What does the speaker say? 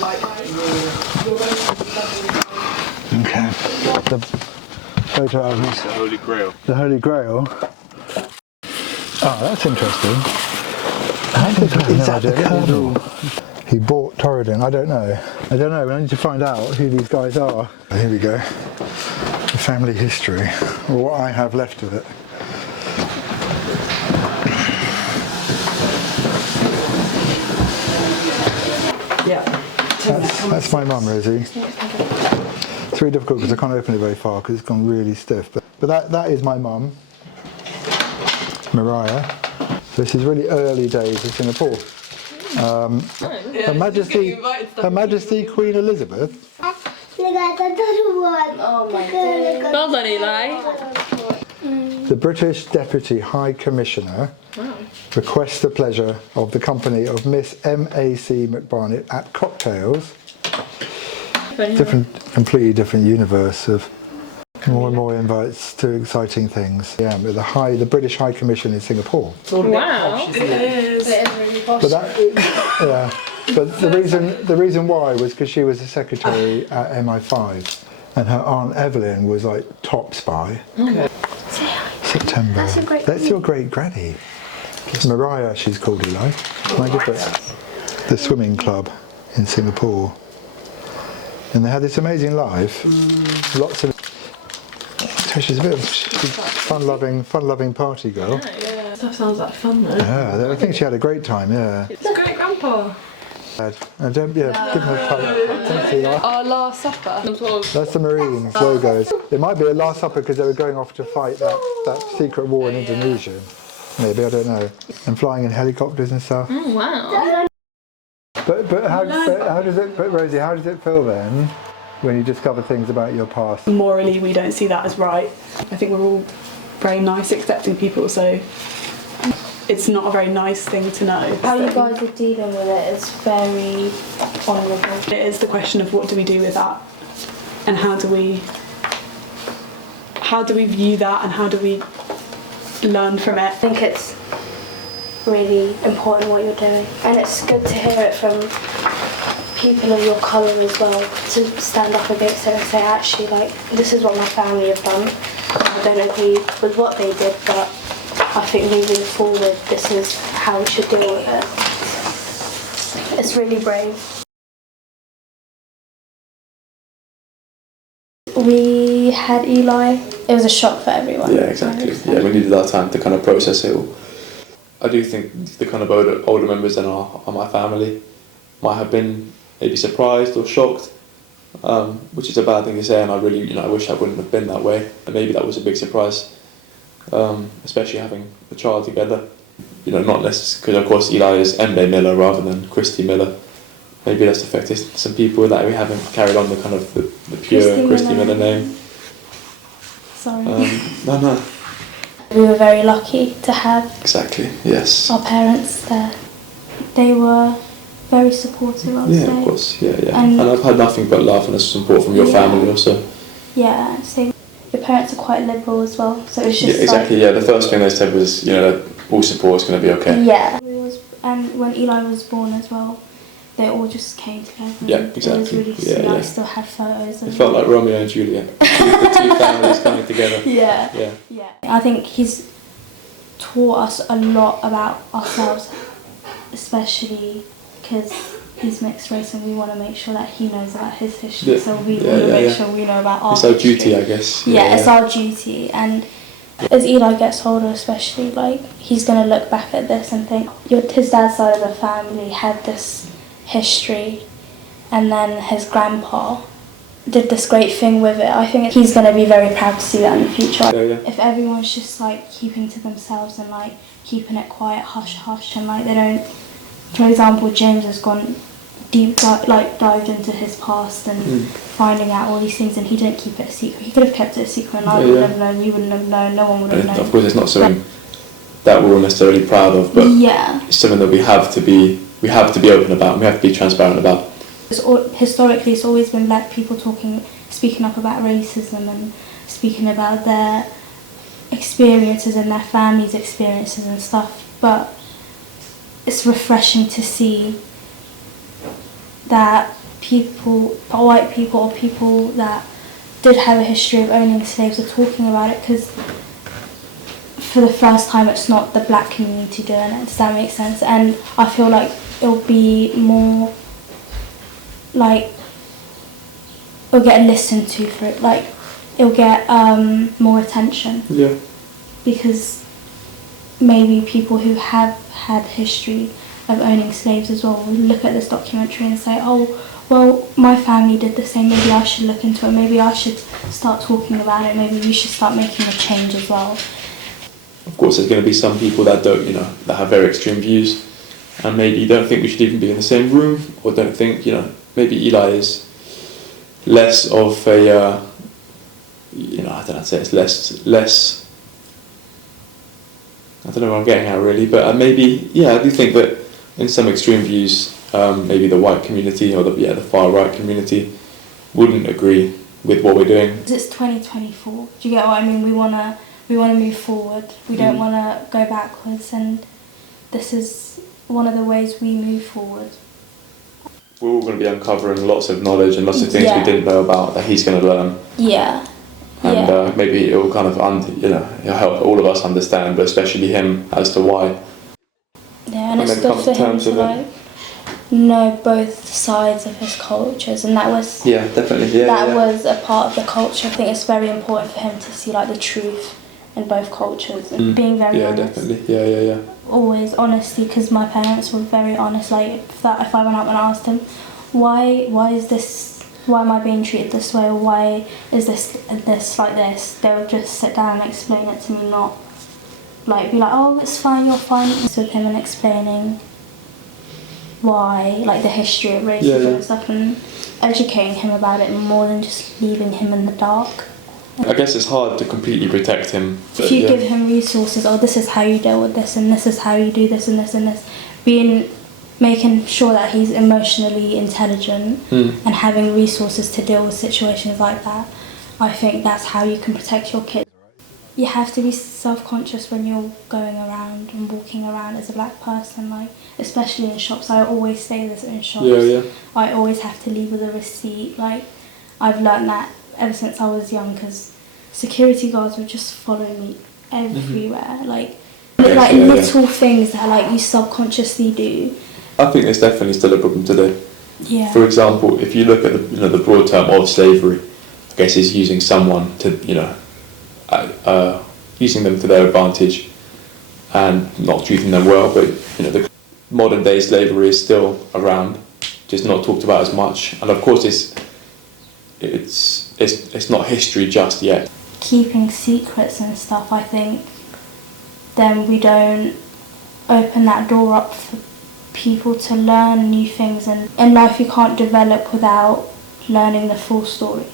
Okay. The photo albums. The Holy Grail. The Holy Grail. Oh, that's interesting. Is that the Colonel? He bought Torridon. I don't know. I need to find out who these guys are. Here we go. The family history, or what I have left of it. Yeah. That's my mum, Rosie. It's really difficult because I can't open it very far because it's gone really stiff. But that is my mum, Mariah. This is really early days of Singapore. Her Majesty Queen Elizabeth. Oh my God. Well done, Eli. The British Deputy High Commissioner requests the pleasure of the company of Miss M.A.C. McBarnett at cocktails. Completely different universe of more and more invites to exciting things. Yeah, but the British High Commission in Singapore. Wow. It is. It is really posh. But but the reason why was because she was a secretary at MI5, and her aunt Evelyn was like top spy. Okay. September. That's your great granny. Mariah, she's called, Eli. The swimming club in Singapore. And they had this amazing life. Lots of. She's a bit of fun-loving party girl. Yeah. Stuff sounds like fun though. Yeah, I think she had a great time. Yeah. It's great grandpa. And give her a hug. Thanks, Eli. Our Last Supper. That's the Marines logos. It might be a Last Supper because they were going off to fight that secret war in Indonesia. Maybe, I don't know. And flying in helicopters and stuff. Oh, wow. But how does it? But Rosie, how does it feel then when you discover things about your past? Morally, we don't see that as right. I think we're all very nice, accepting people, so it's not a very nice thing to know. How you guys are dealing with it is very honourable. It is the question of what do we do with that, and how do we view that, and how do we learn from it. I think it's really important what you're doing, and it's good to hear it from people of your colour as well, to stand up against it and say, actually, like, this is what my family have done. I don't agree with what they did, but I think moving forward, this is how we should deal with it. It's really brave. We had Eli. It was a shock for everyone. Yeah, exactly. Yeah, we needed that time to kind of process it all. I do think the kind of older members in my family might have been maybe surprised or shocked, which is a bad thing to say, and I really, I wish I wouldn't have been that way. And maybe that was a big surprise, especially having the child together. Not necessarily, because of course Eli is Mbe Miller rather than Christy Miller. Maybe that's affected some people that we haven't carried on the kind of the pure Christy Miller name. Sorry. No. We were very lucky to have Exactly, yes. our parents there. They were very supportive, I would say. Yeah, of course, yeah. And I've had nothing but love and support from your family also. Yeah, so your parents are quite liberal as well, so it's just exactly, the first thing they said was, that all support is going to be okay. Yeah. And when Eli was born as well, they all just came together. Yeah, exactly. It was really sweet. I still have photos. It felt like Romeo and Juliet. The two families coming together. Yeah. I think he's taught us a lot about ourselves, especially because he's mixed race, and we want to make sure that he knows about his history. So we want to make sure we know about our history. It's our duty, I guess. Yeah, it's our duty. And as Eli gets older, especially, like, he's going to look back at this and think, his dad's side of the family had this history, and then his grandpa did this great thing with it. I think he's going to be very proud to see that in the future. If everyone's just like keeping to themselves and like keeping it quiet, hush hush, and like they don't, for example, James has gone dived into his past and finding out all these things, and he didn't keep it a secret. He could have kept it a secret, and I wouldn't have known, you wouldn't have known, no one would have known. Of course, it's not something that we're all necessarily proud of, but it's something that we have to be open about, and we have to be transparent about. Historically, it's always been black people speaking up about racism and speaking about their experiences and their families' experiences and stuff, but it's refreshing to see that white people or people that did have a history of owning slaves are talking about it, because for the first time it's not the black community doing it. Does that make sense? And I feel like it'll be more like it'll get listened to for it, like it'll get more attention. Yeah. Because maybe people who have had history of owning slaves as well will look at this documentary and say, oh, well, my family did the same, maybe I should look into it, maybe I should start talking about it, maybe we should start making a change as well. Of course, there's going to be some people that don't, that have very extreme views, and maybe don't think we should even be in the same room, or don't think, maybe Eli is less of a, I don't know how to say it's less. I don't know what I'm getting at really, but maybe, I do think that in some extreme views, maybe the white community or the far right community wouldn't agree with what we're doing. It's 2024. Do you get what I mean? We wanna move forward. We don't wanna go backwards, and this is one of the ways we move forward. We're all going to be uncovering lots of knowledge and lots of things we didn't know about that he's going to learn. Yeah. And maybe it will kind of, it'll help all of us understand, but especially him, as to why. Yeah, and it's good for him to know both sides of his cultures, and that was definitely was a part of the culture. I think it's very important for him to see like the truth in both cultures and being very honest. Definitely. Always honesty, because my parents were very honest. Like if I went up and asked them, why am I being treated this way, or why is this like this, they would just sit down and explain it to me, not like be like, oh, it's fine, you're fine. With him and explaining why, like the history of racism and stuff, and educating him about it more than just leaving him in the dark. I guess it's hard to completely protect him. If you give him resources, this is how you deal with this, and this is how you do this and this and this, making sure that he's emotionally intelligent and having resources to deal with situations like that, I think that's how you can protect your kid. You have to be self-conscious when you're going around and walking around as a black person, like especially in shops. I always say this in shops. I always have to leave with a receipt. Like I've learned that ever since I was young, because security guards would just follow me everywhere. Like little things that like you subconsciously do. I think it's definitely still a problem today. Yeah. For example, if you look at the broad term of slavery, I guess is using someone to using them to their advantage and not treating them well. But the modern day slavery is still around, just not talked about as much. And of course, it's not history just yet. Keeping secrets and stuff, I think, then we don't open that door up for people to learn new things, and in life you can't develop without learning the full story.